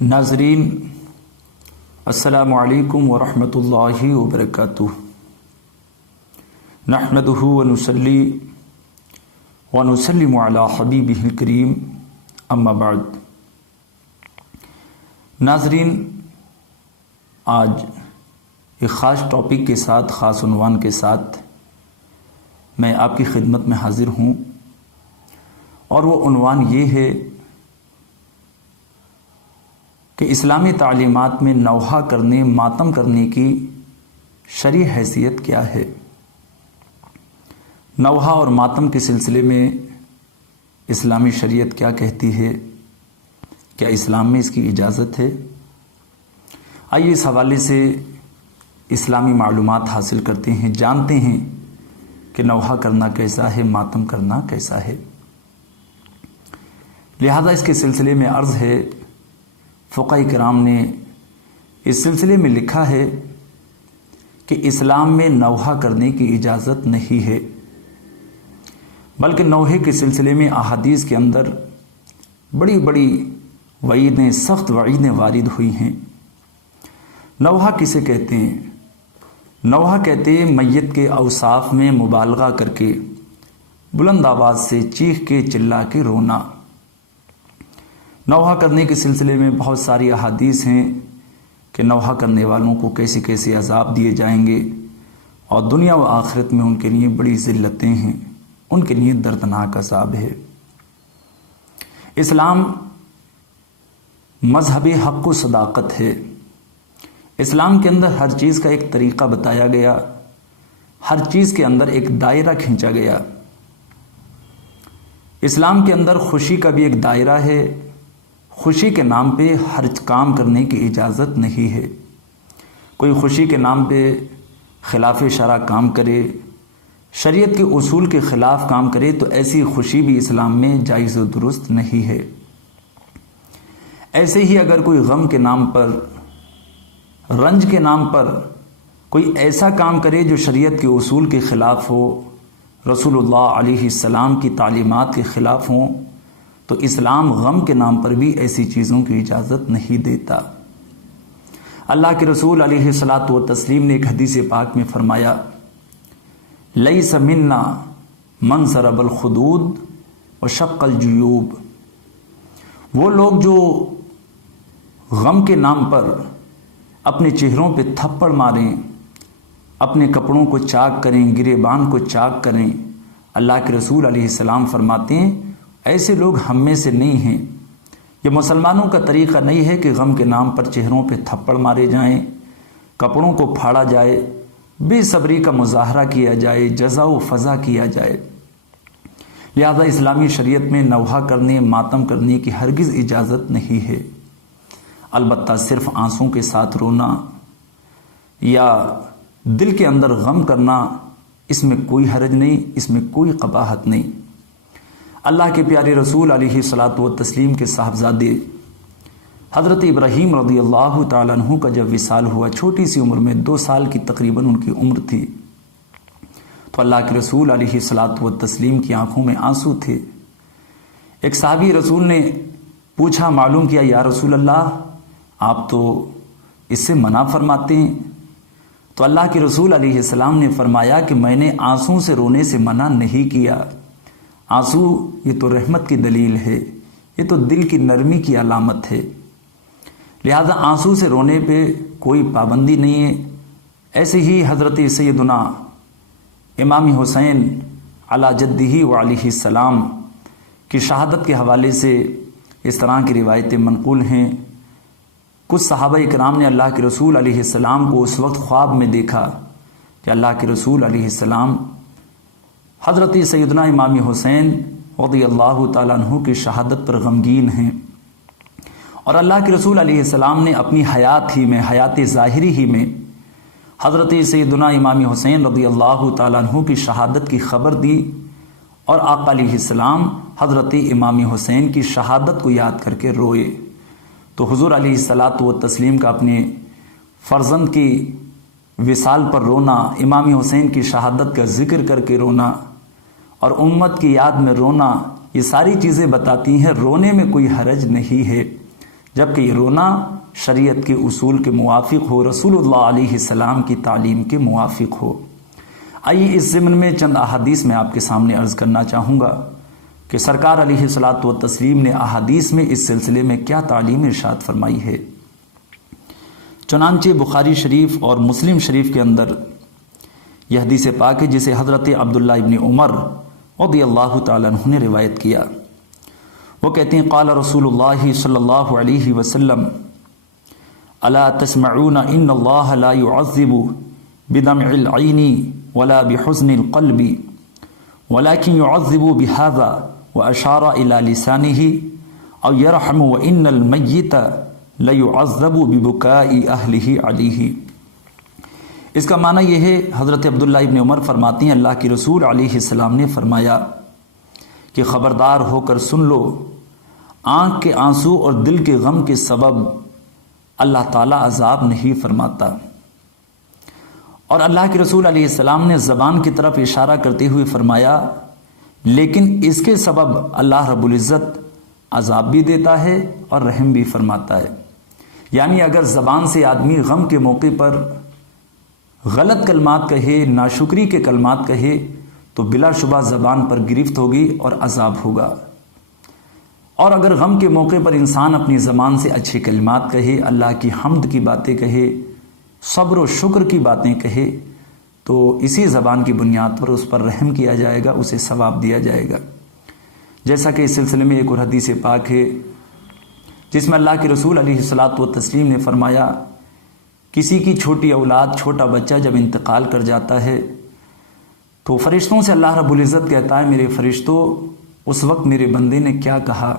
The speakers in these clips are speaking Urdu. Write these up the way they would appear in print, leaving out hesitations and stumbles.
ناظرین السلام علیکم ورحمۃ اللہ وبرکاتہ۔ نحمدہ ونصلی ونسلم علی حبیبہ الکریم، اما بعد۔ ناظرین، آج ایک خاص ٹاپک کے ساتھ، خاص عنوان کے ساتھ میں آپ کی خدمت میں حاضر ہوں، اور وہ عنوان یہ ہے کہ اسلامی تعلیمات میں نوحہ کرنے، ماتم کرنے کی شرعی حیثیت کیا ہے۔ نوحہ اور ماتم کے سلسلے میں اسلامی شریعت کیا کہتی ہے، کیا اسلام میں اس کی اجازت ہے؟ آئیے اس حوالے سے اسلامی معلومات حاصل کرتے ہیں، جانتے ہیں کہ نوحہ کرنا کیسا ہے، ماتم کرنا کیسا ہے۔ لہذا اس کے سلسلے میں عرض ہے، فقہاء کرام نے اس سلسلے میں لکھا ہے کہ اسلام میں نوحہ کرنے کی اجازت نہیں ہے، بلکہ نوحے کے سلسلے میں احادیث کے اندر بڑی بڑی وعیدیں، سخت وعیدیں وارد ہوئی ہیں۔ نوحہ کسے کہتے ہیں؟ نوحہ کہتے ہیں میت کے اوصاف میں مبالغہ کر کے بلند آواز سے چیخ کے چلا کے رونا۔ نوحہ کرنے کے سلسلے میں بہت ساری احادیث ہیں کہ نوحہ کرنے والوں کو کیسے کیسے عذاب دیے جائیں گے، اور دنیا و آخرت میں ان کے لیے بڑی ذلتیں ہیں، ان کے لیے دردناک عذاب ہے۔ اسلام مذہب حق و صداقت ہے۔ اسلام کے اندر ہر چیز کا ایک طریقہ بتایا گیا، ہر چیز کے اندر ایک دائرہ کھینچا گیا۔ اسلام کے اندر خوشی کا بھی ایک دائرہ ہے، خوشی کے نام پہ ہر کام کرنے کی اجازت نہیں ہے۔ کوئی خوشی کے نام پہ خلاف شرع کام کرے، شریعت کے اصول کے خلاف کام کرے، تو ایسی خوشی بھی اسلام میں جائز و درست نہیں ہے۔ ایسے ہی اگر کوئی غم کے نام پر، رنج کے نام پر کوئی ایسا کام کرے جو شریعت کے اصول کے خلاف ہو، رسول اللہ علیہ السلام کی تعلیمات کے خلاف ہوں، تو اسلام غم کے نام پر بھی ایسی چیزوں کی اجازت نہیں دیتا۔ اللہ کے رسول علیہ الصلاۃ والتسلیم نے ایک حدیث پاک میں فرمایا، لیس منا من ضرب الخدود وشق الجیوب۔ وہ لوگ جو غم کے نام پر اپنے چہروں پہ تھپڑ ماریں، اپنے کپڑوں کو چاک کریں، گریبان کو چاک کریں، اللہ کے رسول علیہ السلام فرماتے ہیں ایسے لوگ ہم میں سے نہیں ہیں۔ یہ مسلمانوں کا طریقہ نہیں ہے کہ غم کے نام پر چہروں پہ تھپڑ مارے جائیں، کپڑوں کو پھاڑا جائے، بے صبری کا مظاہرہ کیا جائے، جزا و فضا کیا جائے۔ لہذا اسلامی شریعت میں نوحہ کرنے، ماتم کرنے کی ہرگز اجازت نہیں ہے۔ البتہ صرف آنسوں کے ساتھ رونا یا دل کے اندر غم کرنا، اس میں کوئی حرج نہیں، اس میں کوئی قباحت نہیں۔ اللہ کے پیارے رسول علیہ الصلاۃ والتسلیم کے صاحبزادے حضرت ابراہیم رضی اللہ تعالیٰ عنہ کا جب وصال ہوا، چھوٹی سی عمر میں 2 سال کی تقریباً ان کی عمر تھی، تو اللہ کے رسول علیہ الصلاۃ والتسلیم کی آنکھوں میں آنسو تھے۔ ایک صحابی رسول نے پوچھا، معلوم کیا، یا رسول اللہ آپ تو اس سے منع فرماتے ہیں؟ تو اللہ کے رسول علیہ السلام نے فرمایا کہ میں نے آنسوں سے رونے سے منع نہیں کیا۔ آنسو یہ تو رحمت کی دلیل ہے، یہ تو دل کی نرمی کی علامت ہے، لہذا آنسو سے رونے پہ کوئی پابندی نہیں ہے۔ ایسے ہی حضرت سیدنا امام حسین علی جدہ وعلیہ السلام کی شہادت کے حوالے سے اس طرح کی روایتیں منقول ہیں۔ کچھ صحابہ کرام نے اللہ کے رسول علیہ السلام کو اس وقت خواب میں دیکھا کہ اللہ کے رسول علیہ السلام حضرت سیدنا امام حسین رضی اللہ تعالیٰ عنہ کی شہادت پر غمگین ہیں، اور اللہ کے رسول علیہ السلام نے اپنی حیات ہی میں، حیات ظاہری ہی میں حضرت سیدنا امام حسین رضی اللہ تعالیٰ عنہ کی شہادت کی خبر دی، اور آقا علیہ السلام حضرت امام حسین کی شہادت کو یاد کر کے روئے۔ تو حضور علیہ الصلاۃ والتسلیم کا اپنے فرزند کی وصال پر رونا، امام حسین کی شہادت کا ذکر کر کے رونا، اور امت کی یاد میں رونا، یہ ساری چیزیں بتاتی ہیں رونے میں کوئی حرج نہیں ہے۔ جبکہ یہ رونا شریعت کے اصول کے موافق ہو، رسول اللہ علیہ السلام کی تعلیم کے موافق ہو۔ آئیے اس ضمن میں چند احادیث میں آپ کے سامنے عرض کرنا چاہوں گا کہ سرکار علیہ الصلاۃ والتسلیم نے احادیث میں اس سلسلے میں کیا تعلیم ارشاد فرمائی ہے۔ چنانچہ بخاری شریف اور مسلم شریف کے اندر یہ حدیث پاک ہے جسے حضرت عبداللہ ابن عمر رضی اللہ تعالیٰ عنہ نے روایت کیا۔ وہ کہتے ہیں قال رسول اللہ صلی اللہ علیہ وسلم الا تسمعون ان اللہ لا يعذب بدمع العین ولا بحزن القلب ولكن يعذب بهذا واشار الى لسانه او يرحم وان الميت ليعذب ببكاء اهله عليه۔ اس کا معنی یہ ہے، حضرت عبداللہ ابن عمر فرماتے ہیں اللہ کے رسول علیہ السلام نے فرمایا کہ خبردار ہو کر سن لو، آنکھ کے آنسو اور دل کے غم کے سبب اللہ تعالیٰ عذاب نہیں فرماتا۔ اور اللہ کے رسول علیہ السلام نے زبان کی طرف اشارہ کرتے ہوئے فرمایا لیکن اس کے سبب اللہ رب العزت عذاب بھی دیتا ہے اور رحم بھی فرماتا ہے۔ یعنی اگر زبان سے آدمی غم کے موقع پر غلط کلمات کہے، ناشکری کے کلمات کہے تو بلا شبہ زبان پر گرفت ہوگی اور عذاب ہوگا، اور اگر غم کے موقع پر انسان اپنی زبان سے اچھے کلمات کہے، اللہ کی حمد کی باتیں کہے، صبر و شکر کی باتیں کہے تو اسی زبان کی بنیاد پر اس پر رحم کیا جائے گا، اسے ثواب دیا جائے گا۔ جیسا کہ اس سلسلے میں ایک اور حدیث پاک ہے جس میں اللہ کے رسول علیہ الصلاۃ والتسلیم نے فرمایا کسی کی چھوٹی اولاد، چھوٹا بچہ جب انتقال کر جاتا ہے تو فرشتوں سے اللہ رب العزت کہتا ہے میرے فرشتوں اس وقت میرے بندے نے کیا کہا؟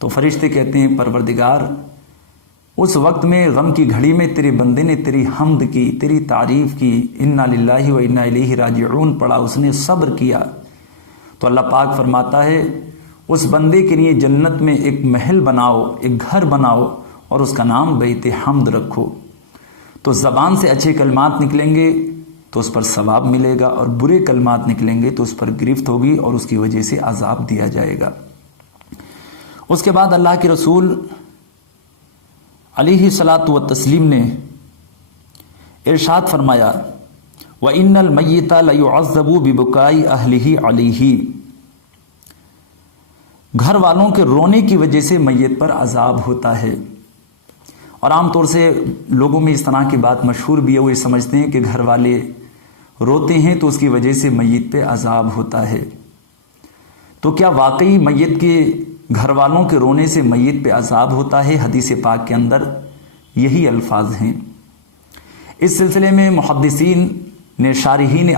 تو فرشتے کہتے ہیں پروردگار اس وقت میں غم کی گھڑی میں تیرے بندے نے تیری حمد کی، تیری تعریف کی، انا للہ و انا الیہ راجعون پڑھا، اس نے صبر کیا۔ تو اللہ پاک فرماتا ہے اس بندے کے لیے جنت میں ایک محل بناؤ، ایک گھر بناؤ اور اس کا نام بیت حمد رکھو۔ تو زبان سے اچھے کلمات نکلیں گے تو اس پر ثواب ملے گا، اور برے کلمات نکلیں گے تو اس پر گرفت ہوگی اور اس کی وجہ سے عذاب دیا جائے گا۔ اس کے بعد اللہ کے رسول علیہ الصلاۃ والتسلیم نے ارشاد فرمایا وَإِنَّ الْمَيِّتَ لَيُعَذَّبُ بِبُكَاءِ أَهْلِهِ عَلَيْهِ، گھر والوں کے رونے کی وجہ سے میت پر عذاب ہوتا ہے۔ اور عام طور سے لوگوں میں اس طرح کی بات مشہور بھی ہے، وہ یہ سمجھتے ہیں کہ گھر والے روتے ہیں تو اس کی وجہ سے میت پہ عذاب ہوتا ہے۔ تو کیا واقعی میت کے گھر والوں کے رونے سے میت پہ عذاب ہوتا ہے؟ حدیث پاک کے اندر یہی الفاظ ہیں۔ اس سلسلے میں محدثین نے، شارحین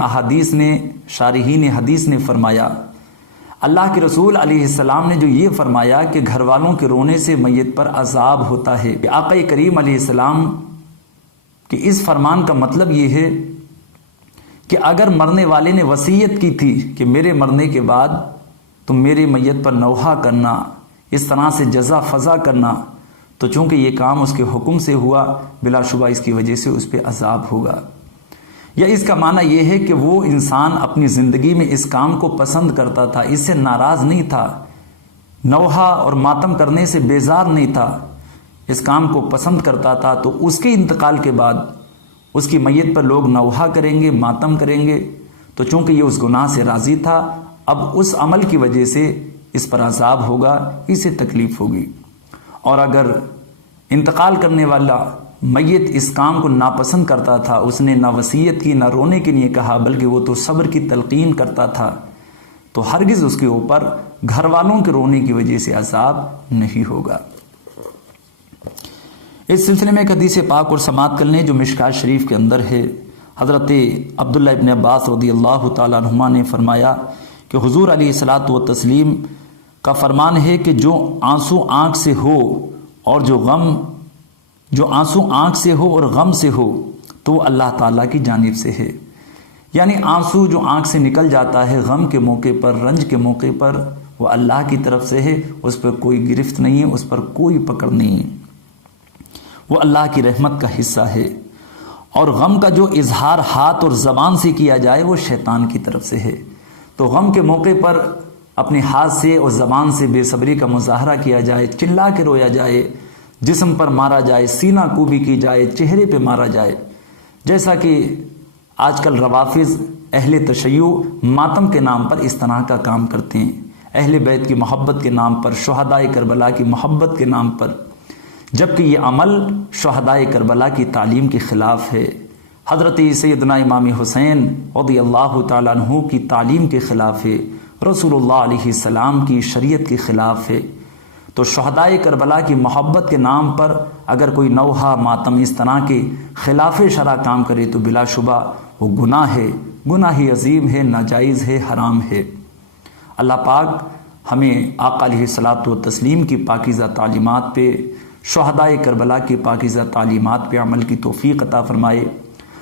حدیث نے فرمایا اللہ کے رسول علیہ السلام نے جو یہ فرمایا کہ گھر والوں کے رونے سے میت پر عذاب ہوتا ہے، آقا کریم علیہ السلام کے اس فرمان کا مطلب یہ ہے کہ اگر مرنے والے نے وصیت کی تھی کہ میرے مرنے کے بعد تم میرے میت پر نوحہ کرنا، اس طرح سے جزا فضا کرنا، تو چونکہ یہ کام اس کے حکم سے ہوا بلا شبہ اس کی وجہ سے اس پہ عذاب ہوگا۔ یا اس کا معنی یہ ہے کہ وہ انسان اپنی زندگی میں اس کام کو پسند کرتا تھا، اس سے ناراض نہیں تھا، نوحہ اور ماتم کرنے سے بیزار نہیں تھا، اس کام کو پسند کرتا تھا، تو اس کے انتقال کے بعد اس کی میت پر لوگ نوحہ کریں گے، ماتم کریں گے، تو چونکہ یہ اس گناہ سے راضی تھا اب اس عمل کی وجہ سے اس پر عذاب ہوگا، اسے تکلیف ہوگی۔ اور اگر انتقال کرنے والا میت اس کام کو ناپسند کرتا تھا، اس نے نہ وصیت کی، نہ رونے کے لیے کہا، بلکہ وہ تو صبر کی تلقین کرتا تھا، تو ہرگز اس کے اوپر گھر والوں کے رونے کی وجہ سے عذاب نہیں ہوگا۔ اس سلسلے میں ایک حدیث پاک اور سماعت کر لیں جو مشکات شریف کے اندر ہے۔ حضرت عبداللہ ابن عباس رضی اللہ تعالیٰ عنہما نے فرمایا کہ حضور علیہ الصلاۃ والتسلیم کا فرمان ہے کہ جو آنسو آنکھ سے ہو اور جو آنسو آنکھ سے ہو اور غم سے ہو تو اللہ تعالیٰ کی جانب سے ہے۔ یعنی آنسو جو آنکھ سے نکل جاتا ہے غم کے موقع پر، رنج کے موقع پر، وہ اللہ کی طرف سے ہے، اس پر کوئی گرفت نہیں ہے، اس پر کوئی پکڑ نہیں ہے، وہ اللہ کی رحمت کا حصہ ہے۔ اور غم کا جو اظہار ہاتھ اور زبان سے کیا جائے وہ شیطان کی طرف سے ہے۔ تو غم کے موقع پر اپنے ہاتھ سے اور زبان سے بے صبری کا مظاہرہ کیا جائے، چلا کے رویا جائے، جسم پر مارا جائے، سینہ کوبی کی جائے، چہرے پہ مارا جائے، جیسا کہ آج کل روافض اہل تشیع ماتم کے نام پر اس طرح کا کام کرتے ہیں، اہل بیت کی محبت کے نام پر، شہدائے کربلا کی محبت کے نام پر، جبکہ یہ عمل شہدائے کربلا کی تعلیم کے خلاف ہے، حضرت سیدنا امام حسین رضی اللہ تعالیٰ عنہ کی تعلیم کے خلاف ہے، رسول اللہ علیہ السلام کی شریعت کے خلاف ہے۔ تو شہدائے کربلا کی محبت کے نام پر اگر کوئی نوحہ ماتم اس طرح کے خلاف شرع کام کرے تو بلا شبہ وہ گناہ ہے، گناہ عظیم ہے، ناجائز ہے، حرام ہے۔ اللہ پاک ہمیں آقا علیہ الصلاۃ والتسلیم کی پاکیزہ تعلیمات پہ، شہدائے کربلا کی پاکیزہ تعلیمات پہ عمل کی توفیق عطا فرمائے۔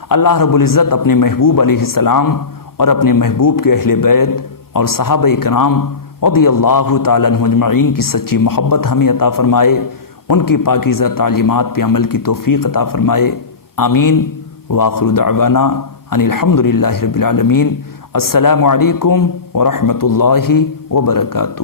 اللہ رب العزت اپنے محبوب علیہ السلام اور اپنے محبوب کے اہل بیت اور صحابہ کرام رضی اللہ تعالیٰ عنہم اجمعین کی سچی محبت ہمیں عطا فرمائے، ان کی پاکیزہ تعلیمات پہ عمل کی توفیق عطا فرمائے، آمین۔ وآخر دعوانا ان الحمد للہ رب العالمین۔ السلام علیکم ورحمۃ اللہ وبرکاتہ۔